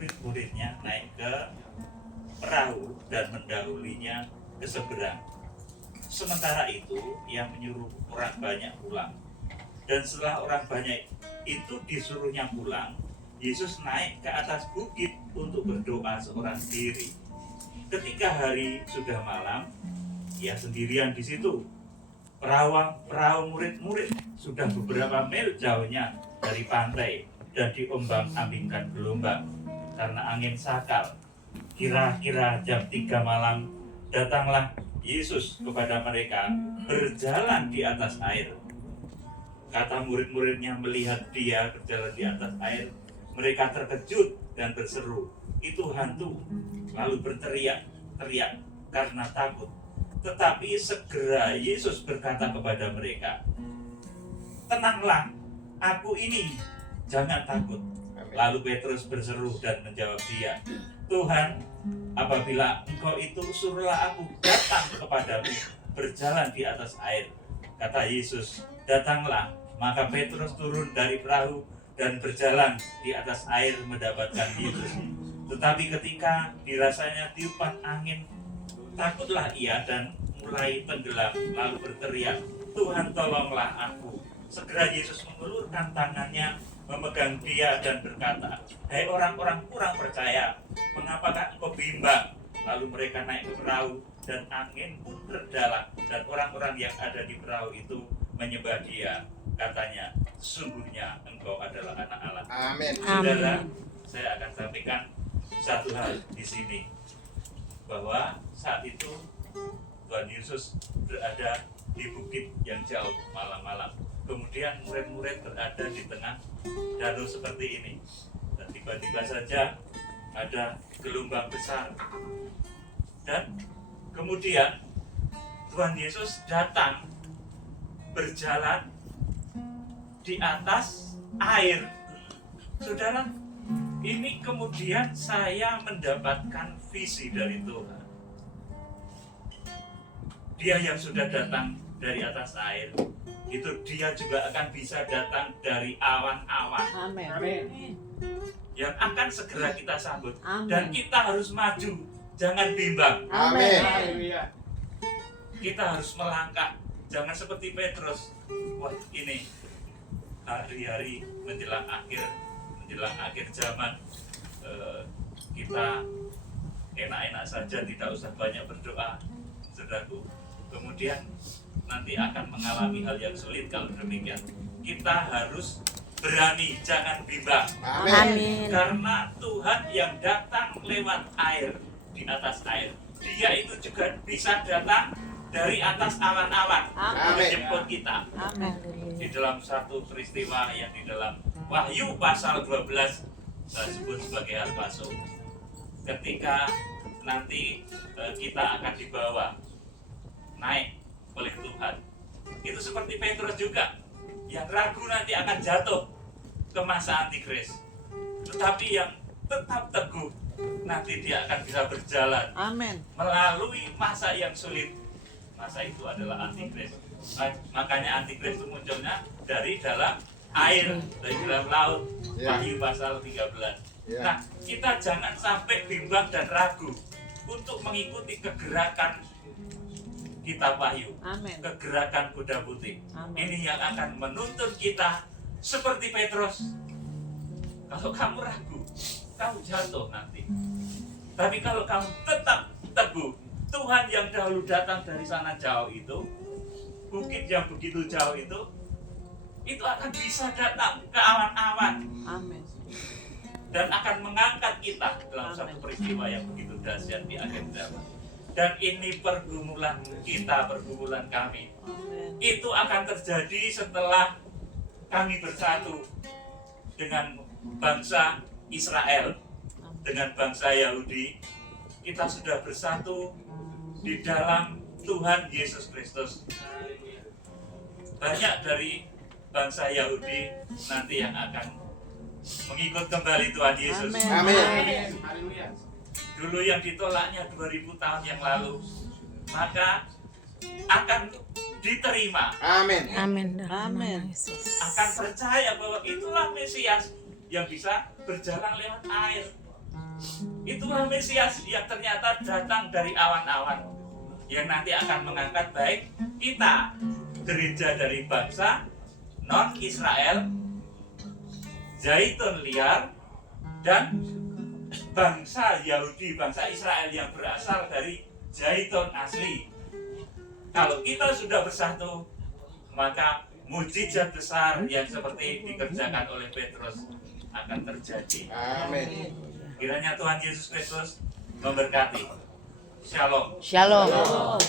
murid-muridnya naik ke perahu dan mendahulinya ke seberang. Sementara itu ia menyuruh orang banyak pulang. Dan setelah orang banyak itu disuruhnya pulang, Yesus naik ke atas bukit untuk berdoa seorang diri. Ketika hari sudah malam, ia sendirian di situ. Perahu murid-murid sudah beberapa mil jauhnya dari pantai dan diombang-ambingkan gelombang karena angin sakal. Kira-kira jam 3 malam datanglah Yesus kepada mereka berjalan di atas air. Kata murid-muridnya melihat dia berjalan di atas air, mereka terkejut dan berseru, "Itu hantu!" Lalu berteriak-teriak karena takut. Tetapi segera Yesus berkata kepada mereka, "Tenanglah, aku ini, jangan takut." Lalu Petrus berseru dan menjawab dia, "Tuhan, apabila Engkau itu, suruhlah aku datang kepadamu berjalan di atas air." Kata Yesus, "Datanglah." Maka Petrus turun dari perahu dan berjalan di atas air mendapatkan Yesus. Tetapi ketika dirasanya tiupan angin, takutlah ia dan mulai tenggelam, lalu berteriak, "Tuhan, tolonglah aku." Segera Yesus mengulurkan tangannya, memegang dia dan berkata, "Hai orang-orang kurang percaya, mengapakah engkau bimbang?" Lalu mereka naik ke perahu dan angin pun redalah, dan orang-orang yang ada di perahu itu menyembah dia. Katanya, "Sungguhnya engkau adalah anak Allah." Amin. Saudara, saya akan sampaikan satu hal di sini, bahwa saat itu Tuhan Yesus berada di bukit yang jauh malam-malam. Kemudian murid-murid berada di tengah danau seperti ini. Dan tiba-tiba saja ada gelombang besar. Dan kemudian Tuhan Yesus datang berjalan di atas air. Saudara, ini kemudian saya mendapatkan visi dari Tuhan. Dia yang sudah datang dari atas air, itu dia juga akan bisa datang dari awan-awan. Amin. Yang akan segera kita sambut. Amin. Dan kita harus maju, jangan bimbang. Amin. Kita harus melangkah, jangan seperti Petrus. Wah, ini hari-hari menjelang akhir zaman, kita enak-enak saja, tidak usah banyak berdoa, saudaraku. Kemudian nanti akan mengalami hal yang sulit. Kalau demikian, kita harus berani, jangan bimbang. Amin. Karena Tuhan yang datang lewat air, di atas air, Dia itu juga bisa datang dari atas awan-awan menjemput kita. Amin. Di dalam satu peristiwa yang di dalam Wahyu pasal 12 disebut sebagai hal palsu. Ketika nanti kita akan dibawa naik oleh Tuhan, itu seperti Petrus juga, yang ragu nanti akan jatuh ke masa antikris. Tetapi yang tetap teguh, nanti dia akan bisa berjalan Amin. melalui masa yang sulit. Masa itu adalah antikris. Makanya antikris itu munculnya dari dalam air, dari dalam laut. Wahyu pasal 13. Nah, kita jangan sampai bimbang dan ragu untuk mengikuti kegerakan kitab Wahyu, Amin. kegerakan kuda putih. Amin. Ini yang akan menuntun kita seperti Petrus. Kalau kamu ragu, kamu jatuh nanti. Tapi kalau kamu tetap teguh, Tuhan yang dahulu datang dari sana jauh itu, bukit yang begitu jauh itu akan bisa datang ke awan-awan Amin. dan akan mengangkat kita dalam satu peristiwa yang begitu dahsyat di akhir zaman. Dan ini pergumulan kita, pergumulan kami. Amin. Itu akan terjadi setelah kami bersatu dengan bangsa Israel, dengan bangsa Yahudi. Kita sudah bersatu di dalam Tuhan Yesus Kristus. Banyak dari bangsa Yahudi nanti yang akan mengikut kembali Tuhan Yesus. Amin. Dulu yang ditolaknya 2000 tahun yang lalu, maka akan diterima, Amin. Amin. Amin. akan percaya bahwa itulah Mesias yang bisa berjalan lewat air. Itulah Mesias yang ternyata datang dari awan-awan, yang nanti akan mengangkat baik kita, gereja dari bangsa non-Israel, zaitun liar, dan bangsa Yahudi, bangsa Israel yang berasal dari zaitun asli. Kalau kita sudah bersatu, maka mujizat besar yang seperti dikerjakan oleh Petrus akan terjadi. Amin. Kiranya Tuhan Yesus Kristus memberkati. Shalom. Shalom.